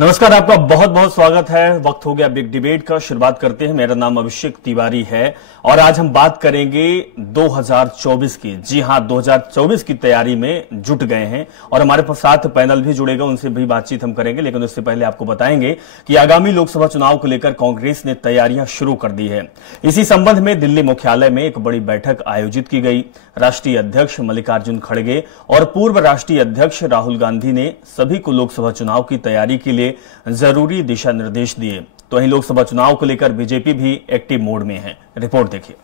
नमस्कार, आपका बहुत बहुत स्वागत है। वक्त हो गया बिग डिबेट का। शुरुआत करते हैं। मेरा नाम अभिषेक तिवारी है और आज हम बात करेंगे 2024 की। जी हां, 2024 की तैयारी में जुट गए हैं और हमारे साथ पैनल भी जुड़ेगा, उनसे भी बातचीत हम करेंगे। लेकिन उससे पहले आपको बताएंगे कि आगामी लोकसभा चुनाव को लेकर कांग्रेस ने तैयारियां शुरू कर दी है। इसी संबंध में दिल्ली मुख्यालय में एक बड़ी बैठक आयोजित की गई। राष्ट्रीय अध्यक्ष मल्लिकार्जुन खड़गे और पूर्व राष्ट्रीय अध्यक्ष राहुल गांधी ने सभी को लोकसभा चुनाव की तैयारी के लिए जरूरी दिशा निर्देश दिए। तो वहीं लोकसभा चुनाव को लेकर बीजेपी भी एक्टिव मोड में है। रिपोर्ट देखिए।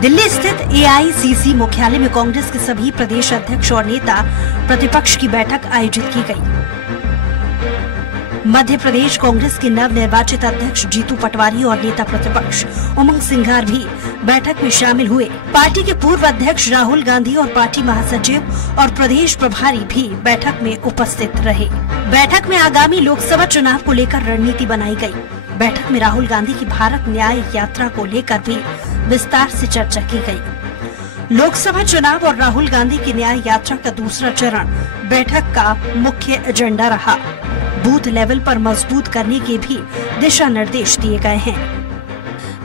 दिल्ली स्थित एआईसीसी मुख्यालय में कांग्रेस के सभी प्रदेश अध्यक्ष और नेता प्रतिपक्ष की बैठक आयोजित की गई। मध्य प्रदेश कांग्रेस के नव निर्वाचित अध्यक्ष जीतू पटवारी और नेता प्रतिपक्ष उमंग सिंघार भी बैठक में शामिल हुए। पार्टी के पूर्व अध्यक्ष राहुल गांधी और पार्टी महासचिव और प्रदेश प्रभारी भी बैठक में उपस्थित रहे। बैठक में आगामी लोकसभा चुनाव को लेकर रणनीति बनाई गई। बैठक में राहुल गांधी की भारत न्याय यात्रा को लेकर भी विस्तार से चर्चा की गई। लोकसभा चुनाव और राहुल गांधी की न्याय यात्रा का दूसरा चरण बैठक का मुख्य एजेंडा रहा। बूथ लेवल पर मजबूत करने के भी दिशा निर्देश दिए गए हैं।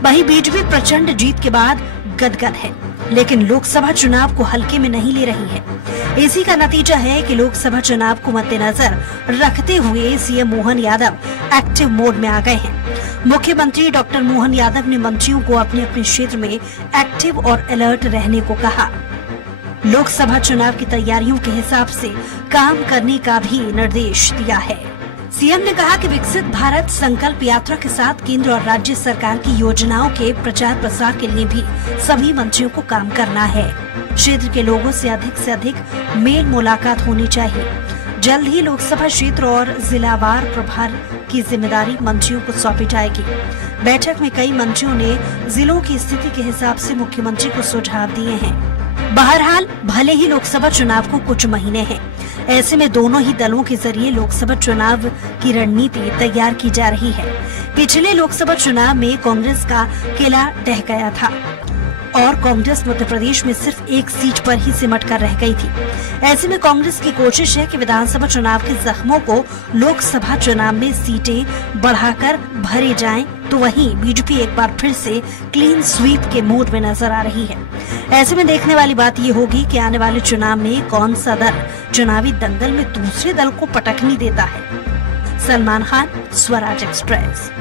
वहीं बीजेपी प्रचंड जीत के बाद गदगद है, लेकिन लोकसभा चुनाव को हल्के में नहीं ले रही है। इसी का नतीजा है कि लोकसभा चुनाव को मद्देनजर रखते हुए CM Mohan Yadav active mode में आ गए हैं। मुख्यमंत्री डॉक्टर मोहन यादव ने मंत्रियों को अपने अपने क्षेत्र में एक्टिव और अलर्ट रहने को कहा। लोकसभा चुनाव की तैयारियों के हिसाब से काम करने का भी निर्देश दिया है। सीएम ने कहा कि विकसित भारत संकल्प यात्रा के साथ केंद्र और राज्य सरकार की योजनाओं के प्रचार प्रसार के लिए भी सभी मंत्रियों को काम करना है। क्षेत्र के लोगों से अधिक मेल मुलाकात होनी चाहिए। जल्द ही लोकसभा क्षेत्र और जिलावार प्रभार की जिम्मेदारी मंत्रियों को सौंपी जाएगी। बैठक में कई मंत्रियों ने जिलों की स्थिति के हिसाब से मुख्यमंत्री को सुझाव दिए हैं। बहरहाल भले ही लोकसभा चुनाव को कुछ महीने हैं, ऐसे में दोनों ही दलों के जरिए लोकसभा चुनाव की रणनीति तैयार की जा रही है। पिछले लोकसभा चुनाव में कांग्रेस का किला ढह गया था और कांग्रेस मध्य प्रदेश में सिर्फ एक सीट पर ही सिमट कर रह गई थी। ऐसे में कांग्रेस की कोशिश है कि विधानसभा चुनाव के जख्मों को लोकसभा चुनाव में सीटें बढ़ाकर भरे जाएं। तो वहीं बीजेपी एक बार फिर से क्लीन स्वीप के मोड में नजर आ रही है। ऐसे में देखने वाली बात ये होगी कि आने वाले चुनाव में कौन सा दल चुनावी दंगल में दूसरे दल को पटकनी देता है। सलमान खान, स्वराज एक्सप्रेस।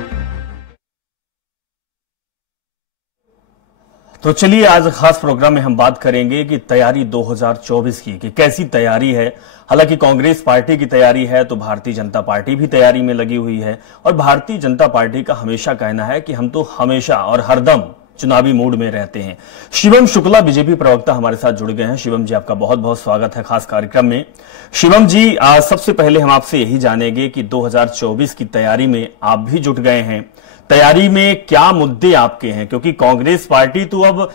तो चलिए, आज खास प्रोग्राम में हम बात करेंगे कि तैयारी 2024 की कि कैसी तैयारी है। हालांकि कांग्रेस पार्टी की तैयारी है तो भारतीय जनता पार्टी भी तैयारी में लगी हुई है और भारतीय जनता पार्टी का हमेशा कहना है कि हम तो हमेशा और हरदम चुनावी मूड में रहते हैं। शिवम शुक्ला बीजेपी प्रवक्ता हमारे साथ जुड़ गए हैं। शिवम जी, आपका बहुत बहुत स्वागत है खास कार्यक्रम में। शिवम जी, सबसे पहले हम आपसे यही जानेंगे कि 2024 की तैयारी में आप भी जुट गए हैं। तैयारी में क्या मुद्दे आपके हैं, क्योंकि कांग्रेस पार्टी तो अब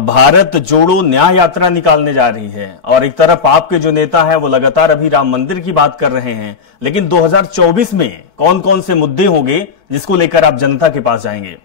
भारत जोड़ो न्याय यात्रा निकालने जा रही है और एक तरफ आपके जो नेता हैं वो लगातार अभी राम मंदिर की बात कर रहे हैं। लेकिन 2024 में कौन कौन से मुद्दे होंगे जिसको लेकर आप जनता के पास जाएंगे?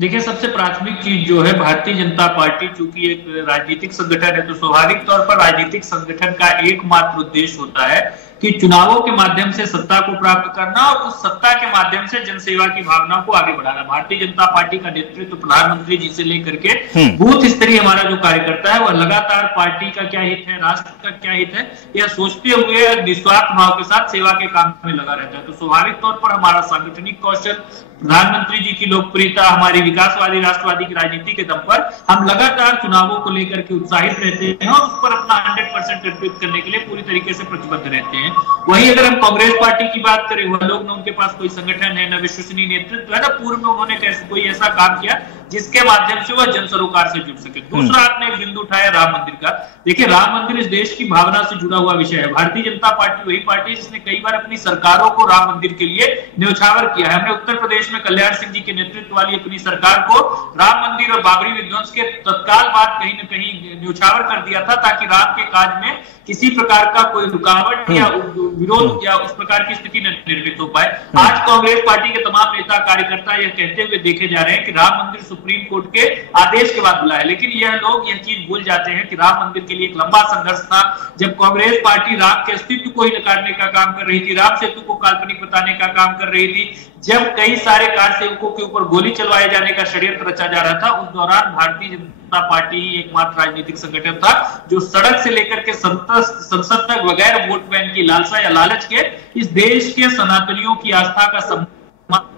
देखिए, सबसे प्राथमिक चीज जो है, भारतीय जनता पार्टी चूंकि एक राजनीतिक संगठन है तो स्वाभाविक तौर पर राजनीतिक संगठन का एकमात्र उद्देश्य होता है कि चुनावों के माध्यम से सत्ता को प्राप्त करना और उस सत्ता के माध्यम से जनसेवा की भावना को आगे बढ़ाना। भारतीय जनता पार्टी का नेतृत्व प्रधानमंत्री जी से लेकर के बूथ स्तरीय हमारा जो कार्यकर्ता है वह लगातार पार्टी का क्या हित है, राष्ट्र का क्या हित है, यह सोचते हुए निस्वार्थ भाव के साथ सेवा के काम में लगा रहता है। तो स्वाभाविक तौर पर हमारा सांगठनिक कौशल, प्रधानमंत्री जी की लोकप्रियता, हमारी विकासवादी राष्ट्रवादी की राजनीति के दम पर हम लगातार चुनावों को लेकर के उत्साहित रहते हैं और उस पर अपना 100% अर्पित करने के लिए पूरी तरीके से प्रतिबद्ध रहते हैं। वहीं अगर हम कांग्रेस पार्टी की बात करें, वह लोग न उनके पास कोई संगठन है, न विश्वसनीय नेतृत्व है, न पूर्व में उन्होंने कैसे कोई ऐसा काम किया जिसके माध्यम से वह जन सरोकार से जुड़ सके। दूसरा, आपने एक बिंदु उठाया राम मंदिर का। देखिए, राम मंदिर इस देश की भावना से जुड़ा हुआ विषय है। भारतीय जनता पार्टी वही पार्टी है जिसने कई बार अपनी सरकारों को राम मंदिर के लिए न्यौछावर किया है। हमने उत्तर प्रदेश में कल्याण सिंह जी के नेतृत्व वाली अपनी सरकार को राम मंदिर और बाबरी विध्वंस के तत्काल बाद कहीं न कहीं न्यौछावर कर दिया था, ताकि राम के काज में किसी प्रकार का कोई रुकावट या विरोध या उस प्रकार की स्थिति निर्मित हो पाए। आज कांग्रेस पार्टी के तमाम नेता कार्यकर्ता यह कहते हुए देखे जा रहे हैं कि राम मंदिर सुप्रीम कोर्ट के आदेश के बाद बुला है, लेकिन यह लोग यह चीज भूल जाते हैं कि राम मंदिर के लिए एक लंबा संघर्ष था। जब कांग्रेस पार्टी राम के अस्तित्व को ही नकारने का काम कर रही थी, राम सेतु को काल्पनिक बताने का काम कर रही थी, जब कई सारे कार सेवकों के ऊपर गोली चलवाए जाने का षड्यंत्र रचा जा रहा था, उस दौरान भारतीय जनता पार्टी ही एकमात्र राजनीतिक संगठन था जो सड़क से लेकर के संसद तक बगैर वोट बैंक की लालसा या लालच के इस देश के सनातनियों की आस्था का सम्मान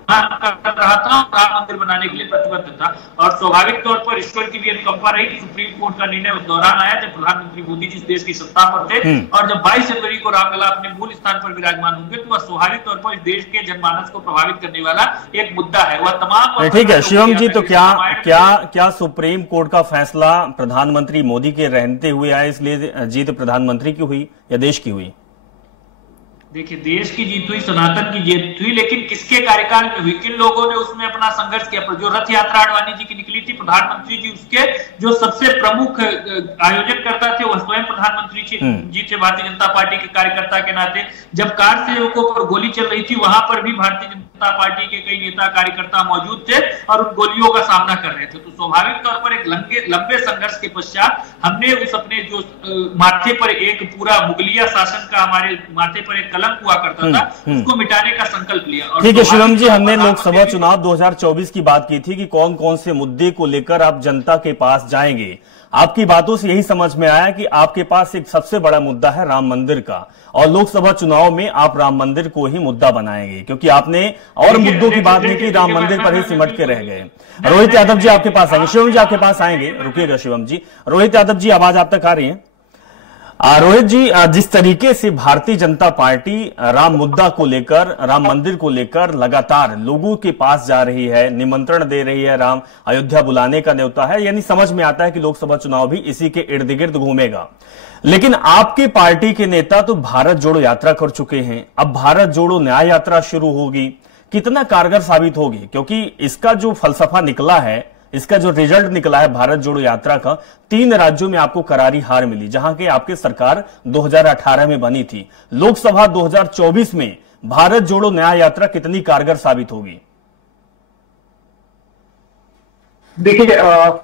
कर रहा था और राम मंदिर बनाने के लिए प्रतिबद्ध था। और स्वाभाविक तौर पर ईश्वर की भी अनुकंपा रही कि सुप्रीम कोर्ट का निर्णय उस दौरान आया जब प्रधानमंत्री मोदी जी इस देश की सत्ता पर थे, और जब 22 जनवरी को रामलला अपने मूल स्थान पर विराजमान होंगे तो वह स्वाभाविक तौर पर इस देश के जनमानस को प्रभावित करने वाला एक मुद्दा है। वह तमाम ठीक है शिवम जी, तो क्या सुप्रीम कोर्ट का फैसला प्रधानमंत्री मोदी के रहते हुए आया, इसलिए जीत प्रधानमंत्री की हुई या देश की हुई? देखिए, देश की जीत हुई, सनातन की जीत हुई, लेकिन किसके कार्यकाल में हुई, किन लोगों ने उसमें अपना संघर्ष किया? जो रथ यात्रा आडवाणी जी की निकली थी, प्रधानमंत्री जी उसके जो सबसे प्रमुख आयोजक करता थे वह स्वयं प्रधानमंत्री जी थे भारतीय जनता पार्टी के कार्यकर्ता के नाते। जब कार सेवकों पर गोली चल रही थी वहां पर भी भारतीय जनता पार्टी के कई नेता कार्यकर्ता मौजूद थे और उन गोलियों का सामना कर रहे थे। तो स्वाभाविक तौर पर एक लंबे संघर्ष के पश्चात हमने उस अपने जो माथे पर एक पूरा मुगलिया शासन का हमारे माथे पर एक हुआ करता था, उसको मिटाने का संकल्प लिया। ठीक है शिवम जी, हमने लोकसभा चुनाव 2024 की बात की थी कि कौन कौन से मुद्दे को लेकर आप जनता के पास जाएंगे। आपकी बातों से यही समझ में आया कि आपके पास एक सबसे बड़ा मुद्दा है राम मंदिर का, और लोकसभा चुनाव में आप राम मंदिर को ही मुद्दा बनाएंगे, क्योंकि आपने और मुद्दों की बात नहीं की, राम मंदिर पर ही सिमट के रह गए। रोहित यादव जी आपके पास आएंगे, शिवम जी आपके पास आएंगे, रुकिएगा शिवम जी। रोहित यादव जी, आवाज आप तक आ रही है? रोहित जी, जिस तरीके से भारतीय जनता पार्टी राम मुद्दा को लेकर, राम मंदिर को लेकर लगातार लोगों के पास जा रही है, निमंत्रण दे रही है, राम अयोध्या बुलाने का न्योता है, यानी समझ में आता है कि लोकसभा चुनाव भी इसी के इर्द गिर्द घूमेगा। लेकिन आपके पार्टी के नेता तो भारत जोड़ो यात्रा कर चुके हैं, अब भारत जोड़ो न्याय यात्रा शुरू होगी, कितना कारगर साबित होगी? क्योंकि इसका जो फलसफा निकला है, इसका जो रिजल्ट निकला है भारत जोड़ो यात्रा का, 3 राज्यों में आपको करारी हार मिली, जहां के आपकी सरकार 2018 में बनी थी। लोकसभा 2024 में भारत जोड़ो न्याय यात्रा कितनी कारगर साबित होगी? देखिए,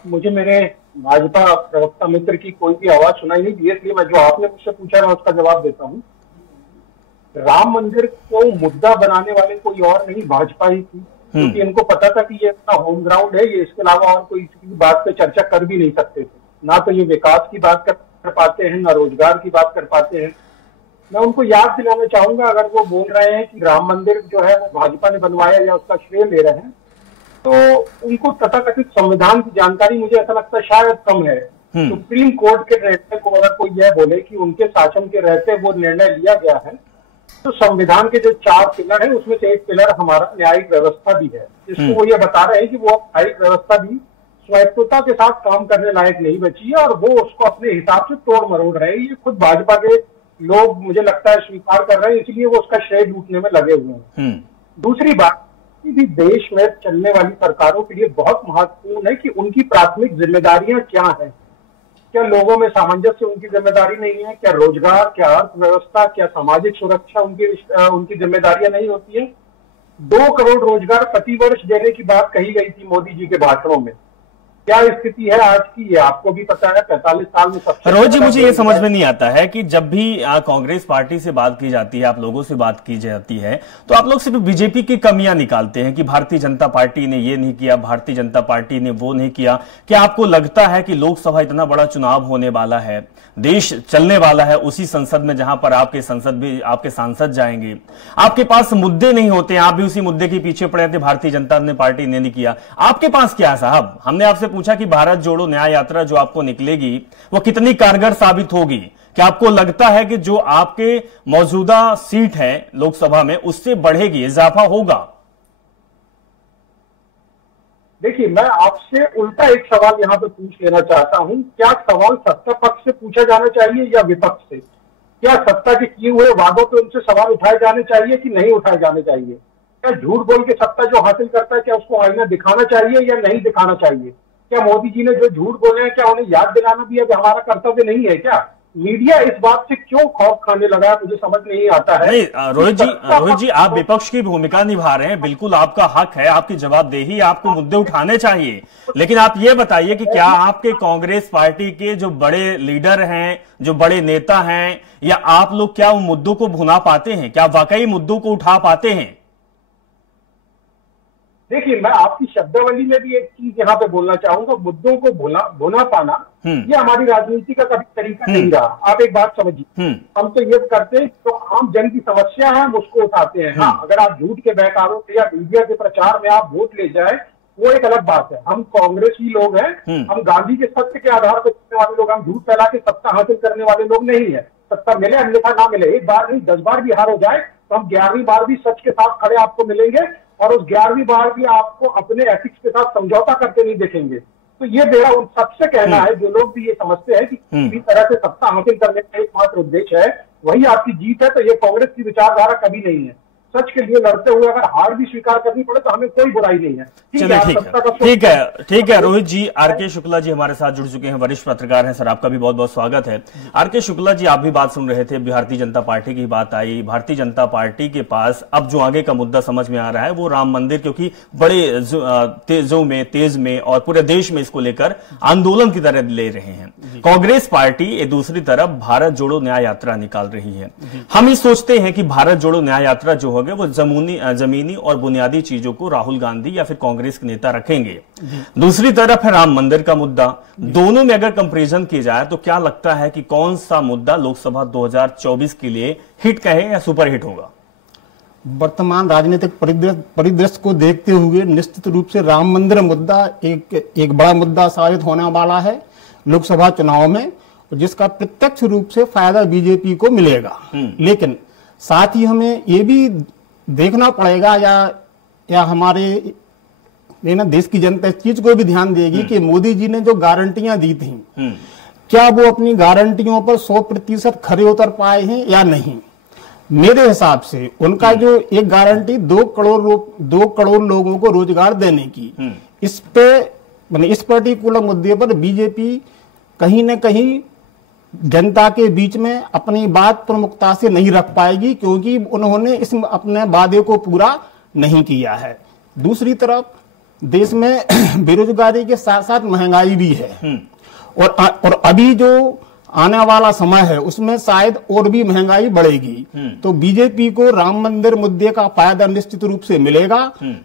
मुझे मेरे भाजपा प्रवक्ता मित्र की कोई भी आवाज सुनाई नहीं दी, इसलिए मैं जो आपने मुझसे पूछा मैं उसका जवाब देता हूं। राम मंदिर को मुद्दा बनाने वाले कोई और नहीं, भाजपा ही थी, क्योंकि इनको पता था कि ये अपना होम ग्राउंड है, ये इसके अलावा और कोई किसी बात पे चर्चा कर भी नहीं सकते थे। ना तो ये विकास की बात कर पाते हैं, ना रोजगार की बात कर पाते हैं। मैं उनको याद दिलाना चाहूंगा, अगर वो बोल रहे हैं कि राम मंदिर जो है वो भाजपा ने बनवाया या उसका श्रेय ले रहे हैं, तो उनको तथाकथित संविधान की जानकारी मुझे ऐसा लगता है शायद कम है। सुप्रीम कोर्ट के रहते को अगर कोई यह बोले कि उनके शासन के रहते वो निर्णय लिया गया है, तो संविधान के जो 4 पिलर है उसमें से एक पिलर हमारा न्यायिक व्यवस्था भी है, जिसको वो ये बता रहे हैं कि वो न्यायिक व्यवस्था भी स्वायत्तता के साथ काम करने लायक नहीं बची है और वो उसको अपने हिसाब से तोड़ मरोड़ रहे हैं। ये खुद भाजपा के लोग मुझे लगता है स्वीकार कर रहे हैं, इसलिए वो उसका श्रेय लूटने में लगे हुए हैं। दूसरी बात, किसी भी देश में चलने वाली सरकारों के लिए बहुत महत्वपूर्ण है कि उनकी प्राथमिक जिम्मेदारियां क्या है। क्या लोगों में सामंजस्य उनकी जिम्मेदारी नहीं है? क्या रोजगार, क्या अर्थव्यवस्था, क्या सामाजिक सुरक्षा उनकी जिम्मेदारियां नहीं होती है? 2 करोड़ रोजगार प्रतिवर्ष देने की बात कही गई थी मोदी जी के भाषणों में। क्या स्थिति है आज की, ये आपको भी पता है। 45 साल में सबसे रोज जी, मुझे ये समझ में नहीं आता है कि जब भी कांग्रेस पार्टी से बात की जाती है, आप लोगों से बात की जाती है, तो आप लोग सिर्फ बीजेपी की कमियां निकालते हैं कि भारतीय जनता पार्टी ने ये नहीं किया, भारतीय जनता पार्टी ने वो नहीं किया। क्या आपको लगता है कि लोकसभा इतना बड़ा चुनाव होने वाला है, देश चलने वाला है उसी संसद में जहां पर आपके सांसद जाएंगे, आपके पास मुद्दे नहीं होते, आप भी उसी मुद्दे के पीछे पड़े थे, भारतीय जनता पार्टी ने नहीं किया, आपके पास क्या है साहब? हमने आपसे पूछा कि भारत जोड़ो न्याय यात्रा जो आपको निकलेगी वो कितनी कारगर साबित होगी। क्या आपको लगता है कि जो आपके मौजूदा सीट है लोकसभा में उससे बढ़ेगी, इजाफा होगा? देखिए, मैं आपसे उल्टा एक सवाल यहाँ पे पूछ लेना चाहता हूँ। क्या सवाल सत्ता पक्ष से पूछा जाना चाहिए या विपक्ष से? क्या सत्ता के किए हुए वादों पे उनसे सवाल उठाए जाने चाहिए कि नहीं उठाए जाने चाहिए? क्या झूठ बोल के सत्ता जो हासिल करता है क्या उसको आईना दिखाना चाहिए या नहीं दिखाना चाहिए? क्या मोदी जी ने जो झूठ बोले हैं क्या उन्हें याद दिलाना भी अब हमारा कर्तव्य नहीं है क्या? मीडिया इस बात से क्यों खौफ खाने लगा मुझे समझ नहीं आता है। नहीं रोहित जी आप विपक्ष की भूमिका निभा रहे हैं, बिल्कुल आपका हक है, आपकी जवाबदेही, आपको मुद्दे उठाने चाहिए, लेकिन आप ये बताइए कि क्या आपके कांग्रेस पार्टी के जो बड़े लीडर हैं, जो बड़े नेता हैं, या आप लोग क्या उन मुद्दों को भुना पाते हैं? क्या वाकई मुद्दों को उठा पाते हैं? देखिए, मैं आपकी शब्दावली में भी एक चीज यहाँ पे बोलना चाहूंगा, मुद्दों को भुना पाना ये हमारी राजनीति का कभी तरीका नहीं रहा। आप एक बात समझिए, हम तो ये करते हैं तो आम जन की समस्या है हम उसको उठाते हैं। हाँ, अगर आप झूठ के बहकारों से या मीडिया के प्रचार में आप वोट ले जाए वो एक अलग बात है। हम कांग्रेसी लोग हैं, हम गांधी के सत्य के आधार पर चलने वाले लोग, हम झूठ फैला के सत्ता हासिल करने वाले लोग नहीं है। सत्ता मिले अन्यथा ना मिले, एक बार नहीं 10 बार भी हार हो जाए तो हम 11वीं बार भी सच के साथ खड़े आपको मिलेंगे, और उस 11वीं बार भी आपको अपने एथिक्स के साथ समझौता करते नहीं देखेंगे। तो ये मेरा उन सबसे कहना है जो लोग भी ये समझते हैं कि किसी तरह से सत्ता हासिल करने का एकमात्र उद्देश्य है वही आपकी जीत है, तो ये कांग्रेस की विचारधारा कभी नहीं है। सच के लिए लड़ते हुए अगर हार भी स्वीकार करनी पड़े तो हमें कोई बुराई नहीं है। ठीक है रोहित जी। आरके शुक्ला जी हमारे साथ जुड़ चुके हैं, वरिष्ठ पत्रकार हैं। सर, आपका भी बहुत बहुत स्वागत है। आरके शुक्ला जी, आप भी बात सुन रहे थे, भारतीय जनता पार्टी की बात आई। भारतीय जनता पार्टी के पास अब जो आगे का मुद्दा समझ में आ रहा है वो राम मंदिर, क्योंकि बड़े तेज में और पूरे देश में इसको लेकर आंदोलन की तरह ले रहे हैं। कांग्रेस पार्टी दूसरी तरफ भारत जोड़ो न्याय यात्रा निकाल रही है। हम ये सोचते हैं कि भारत जोड़ो न्याय यात्रा जो होगा वो जमीनी और बुनियादी चीजों को राहुल गांधी या फिर कांग्रेस के नेता रखेंगे। दूसरी तरफ है राम मंदिर का मुद्दा। दोनों में अगर कंपैरिजन की जाए तो क्या लगता है कि कौन सा मुद्दा लोकसभा 2024 के लिए हिट कहे या सुपर हिट होगा? वर्तमान राजनीतिक परिदृश्य को देखते हुए निश्चित रूप से राम मंदिर मुद्दा एक बड़ा मुद्दा साबित होने वाला है लोकसभा चुनाव में, जिसका प्रत्यक्ष रूप से फायदा बीजेपी को मिलेगा। लेकिन साथ ही हमें ये भी देखना पड़ेगा या हमारे देश की जनता इस चीज को भी ध्यान देगी कि मोदी जी ने जो गारंटियां दी थी क्या वो अपनी गारंटियों पर 100% खरे उतर पाए हैं या नहीं। मेरे हिसाब से उनका जो एक गारंटी 2 करोड़ लोगों को रोजगार देने की, इस पर्टिकुलर मुद्दे पर बीजेपी कहीं न कहीं जनता के बीच में अपनी बात प्रमुखता से नहीं रख पाएगी, क्योंकि उन्होंने इस अपने वादे को पूरा नहीं किया है। दूसरी तरफ देश में बेरोजगारी के साथ साथ महंगाई भी है, और अभी जो आने वाला समय है उसमें शायद और भी महंगाई बढ़ेगी। तो बीजेपी को राम मंदिर मुद्दे का फायदा निश्चित रूप से मिलेगा,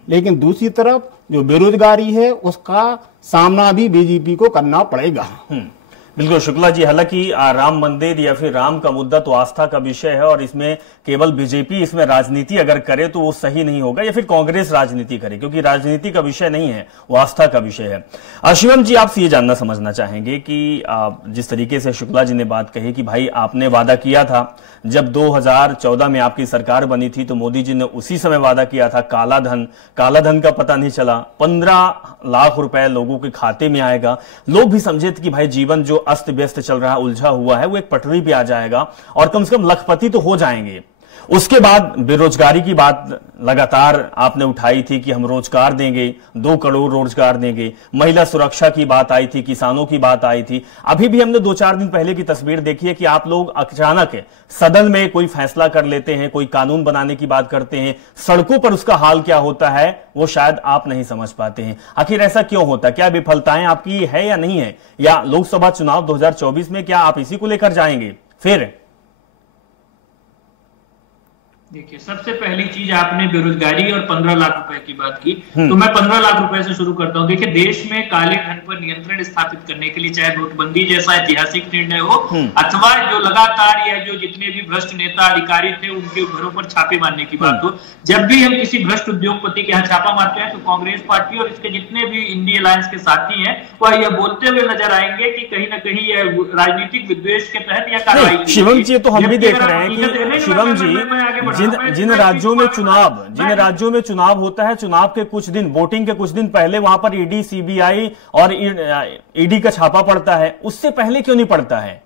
लेकिन दूसरी तरफ जो बेरोजगारी है उसका सामना भी बीजेपी को करना पड़ेगा। बिल्कुल शुक्ला जी, हालांकि राम मंदिर या फिर राम का मुद्दा तो आस्था का विषय है, और इसमें केवल बीजेपी इसमें राजनीति अगर करे तो वो सही नहीं होगा, या फिर कांग्रेस राजनीति करे, क्योंकि राजनीति का विषय नहीं है, वो आस्था का विषय है। शिवम जी, आपसे ये जानना समझना चाहेंगे कि जिस तरीके से शुक्ला जी ने बात कही कि भाई आपने वादा किया था, जब 2014 में आपकी सरकार बनी थी तो मोदी जी ने उसी समय वादा किया था काला धन का पता नहीं चला, 15 लाख रुपए लोगों के खाते में आएगा। लोग भी समझे थे कि भाई जीवन जो अस्त व्यस्त चल रहा है, उलझा हुआ है, वो एक पटरी पे आ जाएगा और कम से कम लखपति तो हो जाएंगे। उसके बाद बेरोजगारी की बात लगातार आपने उठाई थी कि हम रोजगार देंगे, 2 करोड़ रोजगार देंगे। महिला सुरक्षा की बात आई थी, किसानों की बात आई थी। अभी भी हमने 2-4 दिन पहले की तस्वीर देखी है कि आप लोग अचानक सदन में कोई फैसला कर लेते हैं, कोई कानून बनाने की बात करते हैं, सड़कों पर उसका हाल क्या होता है वो शायद आप नहीं समझ पाते हैं। आखिर ऐसा क्यों होता है? क्या विफलताएं आपकी है या नहीं है, या लोकसभा चुनाव 2024 में क्या आप इसी को लेकर जाएंगे? फिर देखिए, सबसे पहली चीज आपने बेरोजगारी और 15 लाख रुपए की बात की, तो मैं 15 लाख रुपए से शुरू करता हूं। देखिए, देश में काले धन पर नियंत्रण स्थापित करने के लिए चाहे नोटबंदी जैसा ऐतिहासिक निर्णय हो, अथवा जो लगातार या जो जितने भी भ्रष्ट नेता अधिकारी थे उनके घरों पर छापे मारने की बात हो, जब भी हम किसी भ्रष्ट उद्योगपति के यहाँ छापा मारते हैं तो कांग्रेस पार्टी और इसके जितने भी इंडिया अलायंस के साथी हैं वह यह बोलते हुए नजर आएंगे कि कहीं ना कहीं यह राजनीतिक विद्वेष के तहत यह कार्रवाई। शिवम जी, तो हम भी देख रहे हैं कि शिवम जी जिन राज्यों में चुनाव होता है, चुनाव के कुछ दिन, वोटिंग के कुछ दिन पहले वहां पर ईडी, सीबीआई और ईडी का छापा पड़ता है, उससे पहले क्यों नहीं पड़ता है?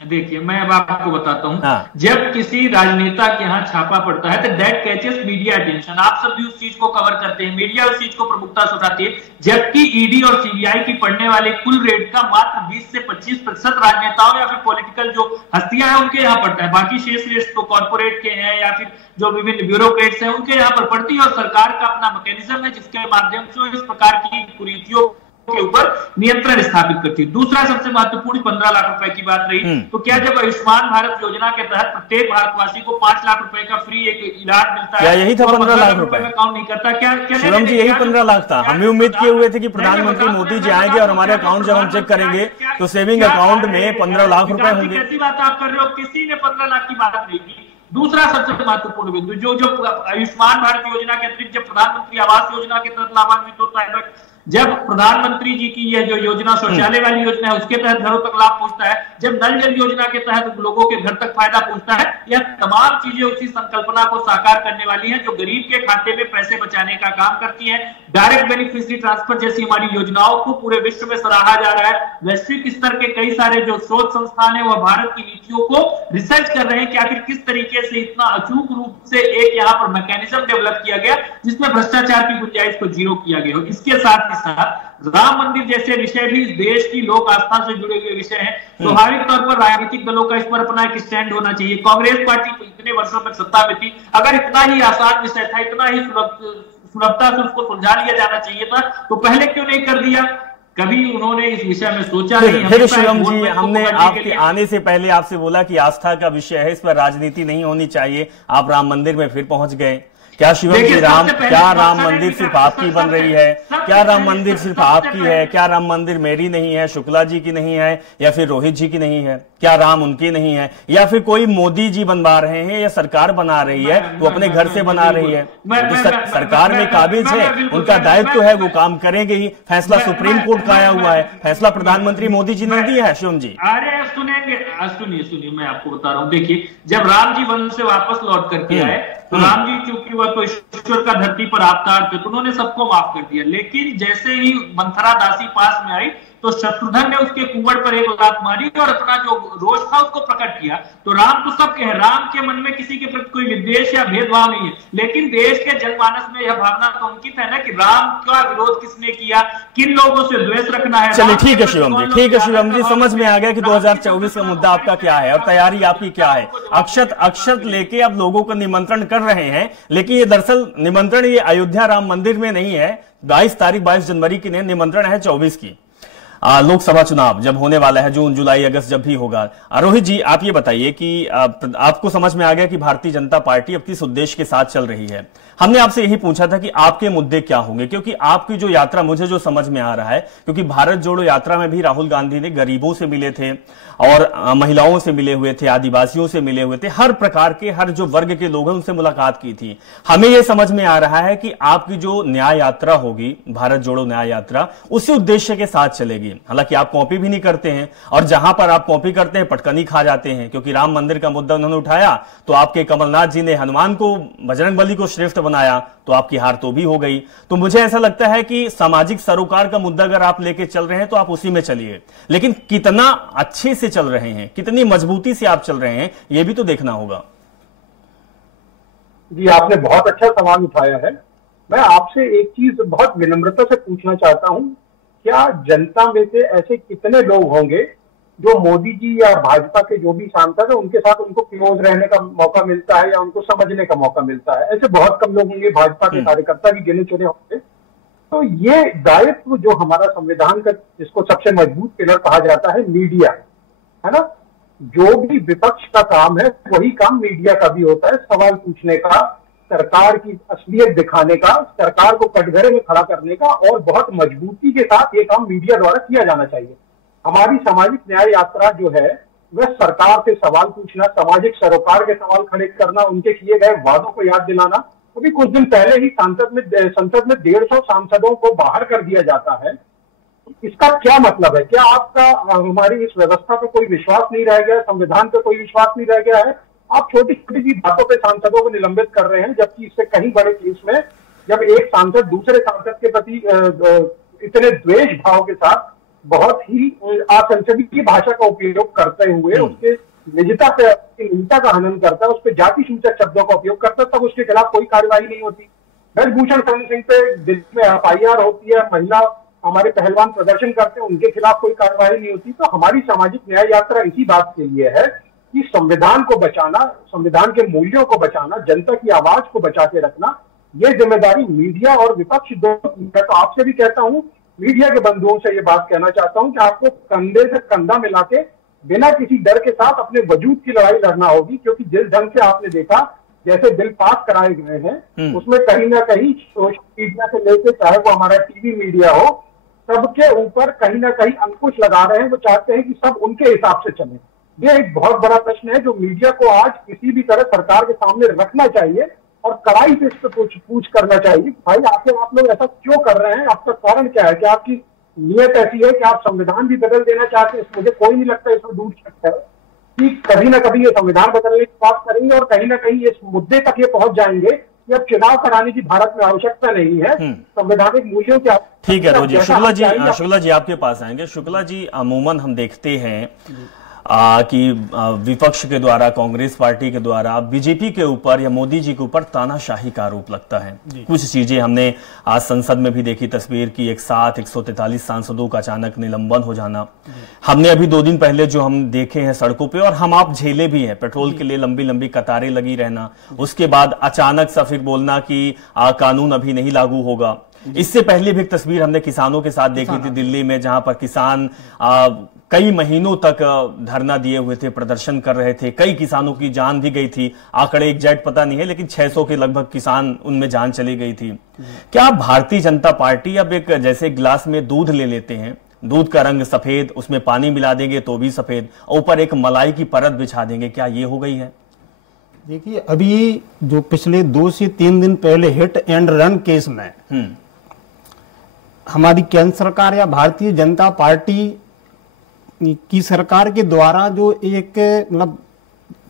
देखिए, मैं अब आपको बताता हूं। जब किसी राजनेता के यहाँ छापा पड़ता है तो दैट कैचेस मीडिया अटेंशन। आप सब भी उस चीज को कवर करते हैं, मीडिया उस चीज को प्रमुखता से उठाती है, जबकि ईडी और सीबीआई की पड़ने वाले कुल रेट का मात्र 20 से 25% राजनेताओं या फिर पॉलिटिकल जो हस्तियां हैं उनके यहाँ पड़ता है। बाकी शेष रेट तो कॉर्पोरेट के हैं या फिर जो विभिन्न ब्यूरोक्रेट्स हैं उनके यहाँ पर पड़ती है। और सरकार का अपना मैकेनिज्म है जिसके माध्यम से इस प्रकार की कुरीतियों के ऊपर नियंत्रण स्थापित करती है। दूसरा सबसे महत्वपूर्ण 15 लाख रुपए की बात रही, तो क्या जब आयुष्मान भारत योजना के तहत प्रत्येक भारतवासी को 5 लाख रुपए का फ्री एक इलाज मिलता है, यही था 15 लाख रुपए में काउंट नहीं करता? क्या शिवम जी यही 15 लाख था? हम भी उम्मीद किए हुए थे कि प्रधानमंत्री मोदी जी आएंगे और हमारे अकाउंट जब हम चेक करेंगे तो सेविंग अकाउंट में 15 लाख रुपए होंगे। कैसी बात आप कर रहे हो? किसी ने 15 लाख की बात नहीं की। दूसरा सबसे महत्वपूर्ण बिंदु, जो आयुष्मान भारत योजना के अतिरिक्त जब प्रधानमंत्री आवास योजना के तहत लाभान्वित होता है, जब प्रधानमंत्री जी की यह जो योजना शौचालय वाली योजना है उसके तहत घरों तक लाभ पहुंचता है, जब नल जल योजना के तहत लोगों के घर तक फायदा पहुंचता है, यह तमाम चीजें उसी संकल्पना को साकार करने वाली हैं जो गरीब के खाते में पैसे बचाने का काम करती हैं। डायरेक्ट बेनिफिशियरी ट्रांसफर जैसी हमारी योजनाओं को पूरे विश्व में सराहा जा रहा है। वैश्विक स्तर के कई सारे जो शोध संस्थान है वह भारत की नीतियों को रिसर्च कर रहे हैं कि आखिर किस तरीके से इतना अचूक रूप से एक यहाँ पर मैकेनिज्म डेवलप किया गया जिसमें भ्रष्टाचार की गुंजाइश को जीरो किया गया हो। इसके साथ राम मंदिर जैसे विषय भी इस देश की लोक आस्था से जुड़े हुए विषय हैं। स्वाभाविक तौर पर राजनीतिक दलों का इस पर अपना एक स्टैंड होना चाहिए। कांग्रेस पार्टी इतने वर्षों तक सत्ता में थी, अगर इतना ही आसान विषय था, इतना ही सुलभता से उसको सुलझा लिया जाना चाहिए था, तो पहले क्यों नहीं कर दिया? कभी उन्होंने इस विषय में सोचा नहीं। फिर शिवम जी, हमने आपके आने से पहले आपसे बोला कि आस्था का विषय है, इस पर राजनीति नहीं होनी चाहिए। आप राम मंदिर में फिर पहुंच गए। क्या शिवम जी क्या राम मंदिर सिर्फ आपकी बन रही है? क्या राम मंदिर सिर्फ आपकी है? क्या राम मंदिर मेरी नहीं है, शुक्ला जी की नहीं है, या फिर रोहित जी की नहीं है? क्या राम उनकी नहीं है, या फिर कोई मोदी जी बनवा रहे हैं या सरकार बना रही है वो अपने घर से बना रही है? तो सरकार में काबिज है, उनका दायित्व है, वो काम करेंगे ही। फैसला सुप्रीम कोर्ट का आया हुआ है, फैसला प्रधानमंत्री मोदी जी ने दिया है। शिवम जी अरे सुनिए, मैं आपको बता रहा हूँ। देखिए, जब राम जी वन से वापस लौट करके आए तो राम जी चूंकि वह तो ईश्वर का धरती पर अवतार थे तो उन्होंने सबको माफ कर दिया, लेकिन जैसे ही मंथरा दासी पास में आई तो शत्रुघ्न ने उसके कुंवर पर एक लात मारी और अपना जो रोष था उसको प्रकट किया। तो राम तो सबके हैं, राम के मन में किसी के प्रति कोई विद्वेष या भेदभाव नहीं है, लेकिन देश के जनमानस में यह भावना तो अंकित है ना कि राम का विरोध किसने किया, किन लोगों से द्वेष रखना है। चलिए ठीक है शिवम जी, ठीक है शिवम जी, समझ में आ गया कि 2024 का मुद्दा आपका क्या है और तैयारी आपकी क्या है। अक्षत लेके अब लोगों को निमंत्रण कर रहे हैं, लेकिन ये दरअसल निमंत्रण ये अयोध्या राम मंदिर में नहीं है। 22 जनवरी की निमंत्रण है 24 की। लोकसभा चुनाव जब होने वाला है, जून जुलाई अगस्त जब भी होगा। रोहित जी आप ये बताइए कि आपको समझ में आ गया कि भारतीय जनता पार्टी अब किस उद्देश्य के साथ चल रही है। हमने आपसे यही पूछा था कि आपके मुद्दे क्या होंगे, क्योंकि आपकी जो यात्रा मुझे जो समझ में आ रहा है, क्योंकि भारत जोड़ो यात्रा में भी राहुल गांधी ने गरीबों से मिले थे और महिलाओं से मिले हुए थे, आदिवासियों से मिले हुए थे, हर प्रकार के हर जो वर्ग के लोग हैं उनसे मुलाकात की थी। हमें यह समझ में आ रहा है कि आपकी जो न्याय यात्रा होगी, भारत जोड़ो न्याय यात्रा, उसी उद्देश्य के साथ चलेगी। हालांकि आप कॉपी भी नहीं करते हैं, और जहां पर आप कॉपी करते हैं पटकनी खा जाते हैं, क्योंकि राम मंदिर का मुद्दा उन्होंने उठाया तो आपके कमलनाथ जी ने हनुमान को, बजरंगबली को श्रेष्ठ बनाया, तो आपकी हार तो भी हो गई। तो मुझे ऐसा लगता है कि सामाजिक सरोकार का मुद्दा अगर आप लेके चल रहे हैं तो आप उसी में चलिए, लेकिन कितना अच्छे से चल रहे हैं, कितनी मजबूती से आप चल रहे हैं, यह भी तो देखना होगा। जी आपने बहुत अच्छा सवाल उठाया है। मैं आपसे एक चीज बहुत विनम्रता से पूछना चाहता हूं, क्या जनता में से ऐसे कितने लोग होंगे जो मोदी जी या भाजपा के जो भी सांसद है उनके साथ उनको क्लोज रहने का मौका मिलता है या उनको समझने का मौका मिलता है? ऐसे बहुत कम लोग होंगे, भाजपा के कार्यकर्ता भी गिने चुने होंगे। तो ये दायित्व जो हमारा संविधान का, जिसको सबसे मजबूत पिलर कहा जाता है, मीडिया है ना, जो भी विपक्ष का काम है वही काम मीडिया का भी होता है, सवाल पूछने का, सरकार की असलियत दिखाने का, सरकार को कटघरे में खड़ा करने का, और बहुत मजबूती के साथ ये काम मीडिया द्वारा किया जाना चाहिए। हमारी सामाजिक न्याय यात्रा जो है वह सरकार से सवाल पूछना, सामाजिक सरोकार के सवाल खड़े करना, उनके किए गए वादों को याद दिलाना। अभी कुछ दिन पहले ही संसद में 150 सांसदों को बाहर कर दिया जाता है। इसका क्या मतलब है? क्या आपका हमारी इस व्यवस्था पर कोई विश्वास नहीं रह गया, संविधान पर कोई विश्वास नहीं रह गया है? आप छोटी छोटी सी बातों पे सांसदों को निलंबित कर रहे हैं, जबकि इससे कहीं बड़े केस में जब एक सांसद दूसरे सांसद के प्रति इतने द्वेष भाव के साथ बहुत ही असंसदीय भाषा का उपयोग करते हुए उसके निजता का हनन करता है, उस पर जाति सूचक शब्दों का उपयोग करता है, तब उसके खिलाफ कोई कार्रवाई नहीं होती। ब्रजभूषण शरण सिंह पे दिल्ली में FIR होती है, महिला हमारे पहलवान प्रदर्शन करते हैं, उनके खिलाफ कोई कार्रवाई नहीं होती। तो हमारी सामाजिक न्याय यात्रा इसी बात के लिए है कि संविधान को बचाना, संविधान के मूल्यों को बचाना, जनता की आवाज को बचा के रखना, ये जिम्मेदारी मीडिया और विपक्ष दोनों की है। तो आपसे भी कहता हूं, मीडिया के बंधुओं से ये बात कहना चाहता हूं कि आपको कंधे से कंधा मिला के बिना किसी डर के साथ अपने वजूद की लड़ाई लड़ना होगी, क्योंकि जिस ढंग से आपने देखा जैसे बिल पास कराए गए हैं उसमें कहीं ना कहीं सोशल मीडिया से लेकर चाहे वो हमारा टीवी मीडिया हो, सबके ऊपर कहीं ना कहीं अंकुश लगा रहे हैं। वो चाहते हैं कि सब उनके हिसाब से चले। ये एक बहुत बड़ा प्रश्न है जो मीडिया को आज किसी भी तरह सरकार के सामने रखना चाहिए और कड़ाई से इस पर पूछ करना चाहिए, भाई आखिर आप लोग ऐसा क्यों कर रहे हैं, आपका कारण क्या है? क्या आपकी नियत ऐसी है कि आप संविधान भी बदल देना चाहते हैं? मुझे कोई नहीं लगता इसमें दूर सकता है कि कभी ना कभी ये संविधान बदलने की बात करेंगे और कहीं ना कहीं इस मुद्दे तक ये पहुंच जाएंगे कि अब चुनाव कराने की भारत में आवश्यकता नहीं है, संवैधानिक मूल्यों की। ठीक है रोजी, शुक्ला जी आपके पास आएंगे। शुक्ला जी, अमूमन हम देखते हैं कि विपक्ष के द्वारा, कांग्रेस पार्टी के द्वारा बीजेपी के ऊपर या मोदी जी के ऊपर तानाशाही का आरोप लगता है। कुछ चीजें हमने आज संसद में भी देखी तस्वीर की, एक साथ 143 सांसदों का अचानक निलंबन हो जाना। हमने अभी 2 दिन पहले जो हम देखे हैं सड़कों पे, और हम आप झेले भी हैं, पेट्रोल के लिए लंबी लंबी कतारें लगी रहना, उसके बाद अचानक सा फिर बोलना कि कानून अभी नहीं लागू होगा। इससे पहले भी एक तस्वीर हमने किसानों के साथ देखी थी दिल्ली में, जहां पर किसान कई महीनों तक धरना दिए हुए थे, प्रदर्शन कर रहे थे, कई किसानों की जान भी गई थी। आंकड़े एग्जैक्ट पता नहीं है, लेकिन 600 के लगभग किसान उनमें जान चली गई थी। क्या भारतीय जनता पार्टी अब एक जैसे गिलास में दूध ले लेते हैं, दूध का रंग सफेद, उसमें पानी मिला देंगे तो भी सफेद, ऊपर एक मलाई की परत बिछा देंगे, क्या ये हो गई है? देखिए, अभी जो पिछले 2 से 3 दिन पहले हिट एंड रन केस में हमारी केंद्र सरकार या भारतीय जनता पार्टी की सरकार के द्वारा जो एक मतलब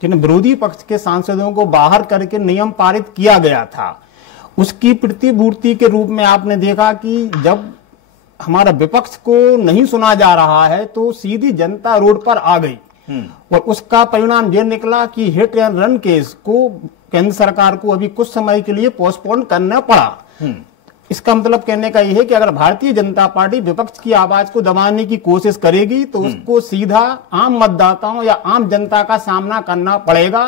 जिन विरोधी पक्ष के सांसदों को बाहर करके नियम पारित किया गया था, उसकी प्रतिपूर्ति के रूप में आपने देखा कि जब हमारा विपक्ष को नहीं सुना जा रहा है तो सीधी जनता रोड पर आ गई, और उसका परिणाम यह निकला कि हिट एंड रन केस को केंद्र सरकार को अभी कुछ समय के लिए पोस्टपोन करना पड़ा। इसका मतलब कहने का यह है कि अगर भारतीय जनता पार्टी विपक्ष की आवाज को दबाने की कोशिश करेगी तो उसको सीधा आम मतदाताओं या आम जनता का सामना करना पड़ेगा,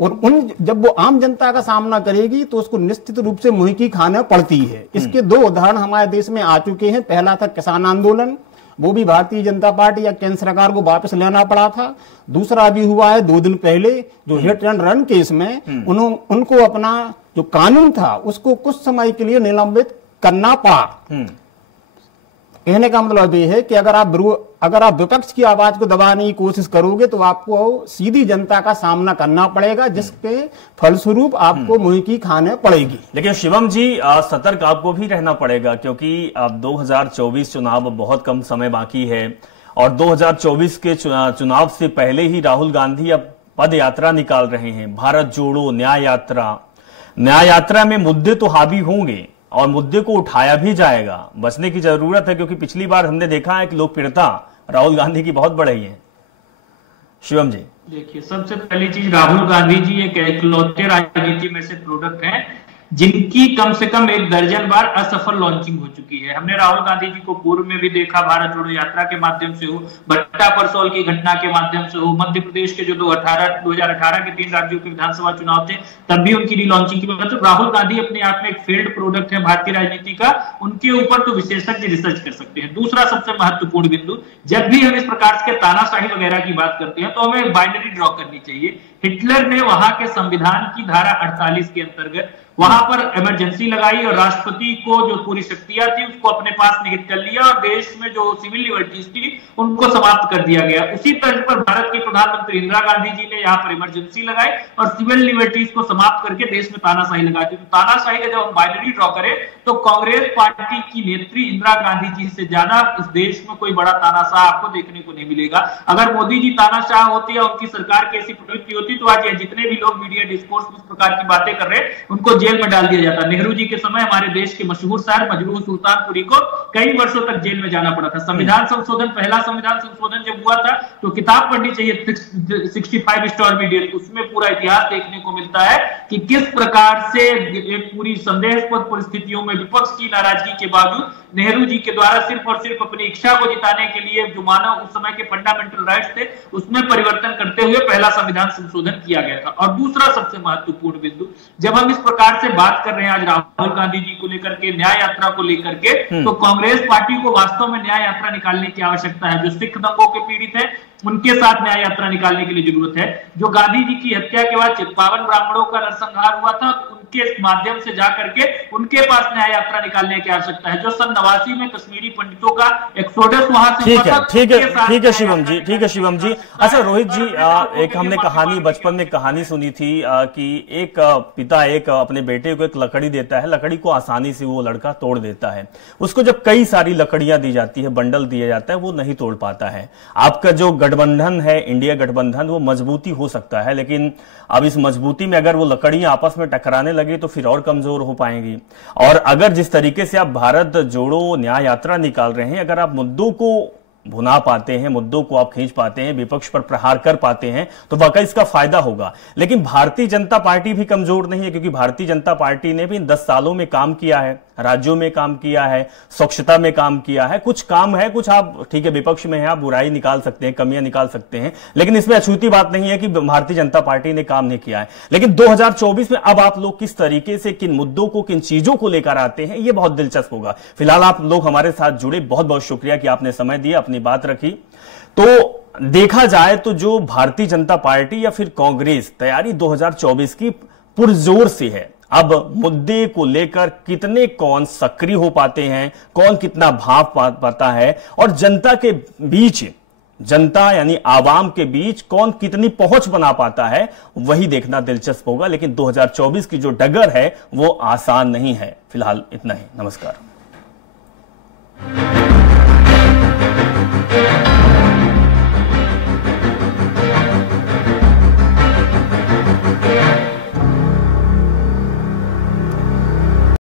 और जब वो आम जनता का सामना करेगी तो उसको निश्चित रूप से मुंह खाना पड़ती है। इसके 2 उदाहरण हमारे देश में आ चुके हैं। पहला था किसान आंदोलन, वो भी भारतीय जनता पार्टी या केंद्र सरकार को वापस लेना पड़ा था। दूसरा अभी हुआ है 2 दिन पहले जो हिट एंड रन केस में उनको अपना जो कानून था उसको कुछ समय के लिए निलंबित करना पड़ा। कहने का मतलब ये है कि अगर आप विपक्ष की आवाज को दबाने की कोशिश करोगे तो आपको सीधी जनता का सामना करना पड़ेगा, जिसके फलस्वरूप आपको मुंह की खाने पड़ेगी। लेकिन शिवम जी, सतर्क आपको भी रहना पड़ेगा, क्योंकि अब 2024 चुनाव बहुत कम समय बाकी है, और 2024 के चुनाव से पहले ही राहुल गांधी अब पद यात्रा निकाल रहे हैं, भारत जोड़ो न्याय यात्रा। न्याय यात्रा में मुद्दे तो हावी होंगे और मुद्दे को उठाया भी जाएगा। बचने की जरूरत है, क्योंकि पिछली बार हमने देखा है कि लोकप्रियता राहुल गांधी की बहुत बढ़ी है। शिवम जी, देखिए, सबसे पहली चीज, राहुल गांधी जी एक इकलौते राजनीति में से प्रोडक्ट हैं जिनकी कम से कम 1 दर्जन बार असफल लॉन्चिंग हो चुकी है। हमने राहुल गांधी जी को पूर्व में भी देखा, भारत जोड़ो यात्रा के माध्यम से हो, भट्टा परसौल की घटना के माध्यम से हो, मध्य प्रदेश के जो 2018 के 3 राज्यों के विधानसभा चुनाव थे तब भी उनकी रीलॉन्चिंग की बात। तो राहुल गांधी अपने आप में एक फेल्ड प्रोडक्ट है भारतीय राजनीति का, उनके ऊपर तो विशेषज्ञ रिसर्च कर सकते हैं। दूसरा सबसे महत्वपूर्ण बिंदु, जब भी हम इस प्रकार के तानाशाही वगैरह की बात करते हैं तो हमें बाइनरी ड्रॉ करनी चाहिए। हिटलर ने वहां के संविधान की धारा 48 के अंतर्गत वहां पर इमरजेंसी लगाई और राष्ट्रपति को जो पूरी शक्तियां थी उसको अपने पास निहित कर लिया, और देश में जो सिविल लिबर्टीज थी उनको समाप्त कर दिया गया। उसी तर्ज पर भारत के प्रधानमंत्री इंदिरा गांधी जी ने यहाँ पर इमरजेंसी लगाई और सिविल लिबर्टीज को समाप्त करके देश में तानाशाही लगा दी। तो तानाशाही का जब हम बाइनरी ड्रॉ करें तो कांग्रेस पार्टी की नेत्री इंदिरा गांधी जी से ज्यादा इस देश में कोई बड़ा तानाशाह आपको देखने को नहीं मिलेगा। अगर मोदी जी तानाशाह होती या उनकी सरकार की ऐसी प्रवृत्ति होती तो आज ये जितने भी लोग मीडिया डिस्कोर्स में इस प्रकार की बातें कर रहे हैं उनको जेल में डाल दिया जाता। नेहरू जी के समय हमारे देश के मशहूर शहर मजरूह सुल्तानपुरी को कई वर्षों तक जेल में जाना पड़ा था। संविधान संशोधन, पहला संविधान संशोधन जब हुआ था तो किताब पढ़नी चाहिए 65 स्टॉर्मी डेज, उसमें पूरा इतिहास देखने को मिलता है कि किस प्रकार से एक पूरी संदेहास्पद परिस्थितियों में विपक्ष की नाराजगी के बावजूद नेहरू जी के द्वारा सिर्फ और सिर्फ अपनी इच्छा को जिताने के लिए जो मानव उस समय के फंडामेंटल राइट्स थे उसमें परिवर्तन करते हुए पहला संविधान संशोधन किया गया था। और दूसरा सबसे महत्वपूर्ण बिंदु, जब हम इस प्रकार से बात कर रहे हैं आज राहुल गांधी जी को लेकर के, न्याय यात्रा को लेकर के, तो कांग्रेस पार्टी को वास्तव में न्याय यात्रा निकालने की आवश्यकता है। जो सिख दंगों के पीड़ित है उनके साथ न्याय यात्रा निकालने के लिए जरूरत है। जो गांधी जी की हत्या के बाद 52 ब्राह्मणों का नरसंहार हुआ था उनके माध्यम से जाकर के उनके पास न्याय यात्रा निकालने की आवश्यकता है। जो सन 89 में कश्मीरी पंडितों का एक्सोडस वहां से हुआ था, ठीक है शिवम जी, ठीक है शिवम जी। अच्छा रोहित जी, एक हमने कहानी बचपन में कहानी सुनी थी कि एक पिता एक अपने बेटे को एक लकड़ी देता है, लकड़ी को आसानी से वो लड़का तोड़ देता है। उसको जब कई सारी लकड़ियां दी जाती है, बंडल दिया जाता है, वो नहीं तोड़ पाता है। आपका जो गठबंधन है, इंडिया गठबंधन, वो मजबूती हो सकता है, लेकिन अब इस मजबूती में अगर वो लकड़ियां आपस में टकराने लगे तो फिर और कमजोर हो पाएंगी। और अगर जिस तरीके से आप भारत जोड़ो न्याय यात्रा निकाल रहे हैं, अगर आप मुद्दों को भुना पाते हैं, मुद्दों को आप खींच पाते हैं, विपक्ष पर प्रहार कर पाते हैं, तो वाकई इसका फायदा होगा। लेकिन भारतीय जनता पार्टी भी कमजोर नहीं है, क्योंकि भारतीय जनता पार्टी ने भी इन 10 सालों में काम किया है, राज्यों में काम किया है, स्वच्छता में काम किया है, कुछ काम है, कुछ आप ठीक है विपक्ष में है, आप बुराई निकाल सकते हैं, कमियां निकाल सकते हैं, लेकिन इसमें अछूती बात नहीं है कि भारतीय जनता पार्टी ने काम नहीं किया है। लेकिन 2024 में अब आप लोग किस तरीके से किन मुद्दों को, किन चीजों को लेकर आते हैं, यह बहुत दिलचस्प होगा। फिलहाल आप लोग हमारे साथ जुड़े, बहुत बहुत शुक्रिया कि आपने समय दिया, अपनी बात रखी। तो देखा जाए तो जो भारतीय जनता पार्टी या फिर कांग्रेस तैयारी 2024 की पुरजोर से है। अब मुद्दे को लेकर कितने कौन सक्रिय हो पाते हैं, कौन कितना भाव पाता है, और जनता के बीच, जनता यानी आवाम के बीच कौन कितनी पहुंच बना पाता है, वही देखना दिलचस्प होगा। लेकिन 2024 की जो डगर है वो आसान नहीं है। फिलहाल इतना ही, नमस्कार।